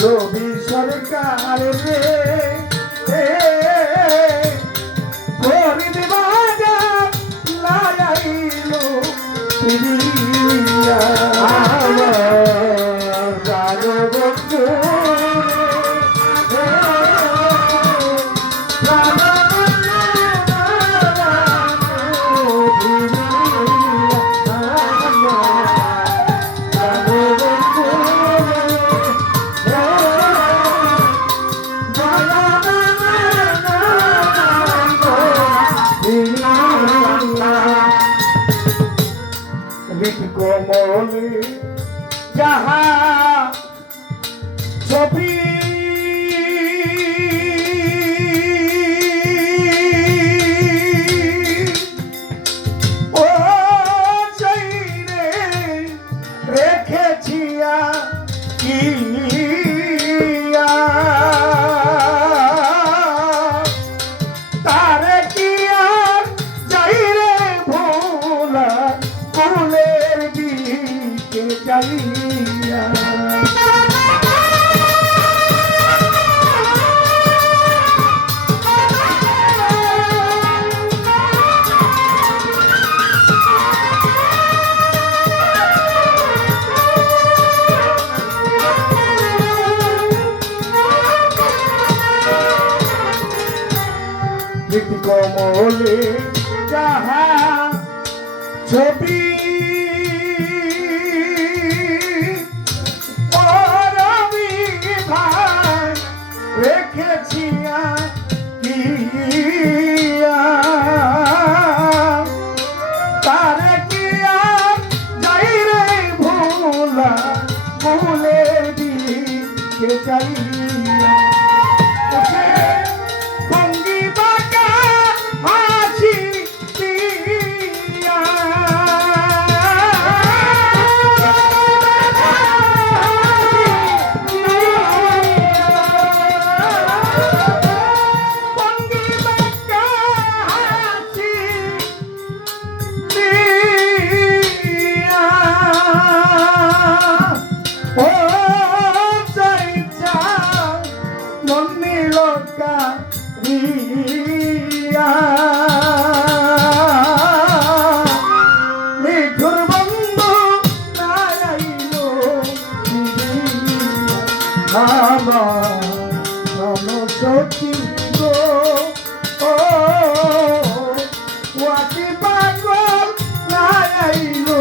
রবি সরকার রে কমলে যাহা ছবি ও চাইরে রেখেছিয়া কি তারে কি আর যাইরে ভোলা ফুলের দিকে যাইয়া কমলে যাহা ছবি রবি ভাই রেখেছিয়া তারে কি আর যাই রে ভোলা ফুলের দিকে যাইয়া মিঠুর বন্ধু নাইলো আমার সখী গো ও ওয়াকি পাগল নাইলো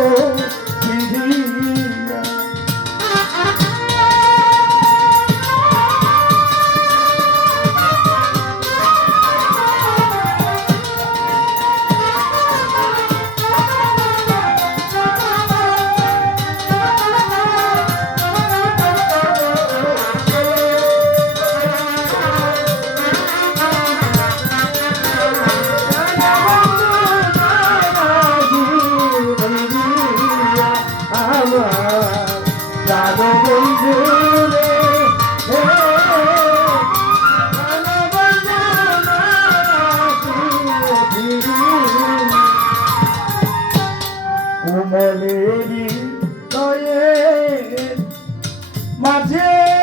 কোমলেরি মাঝে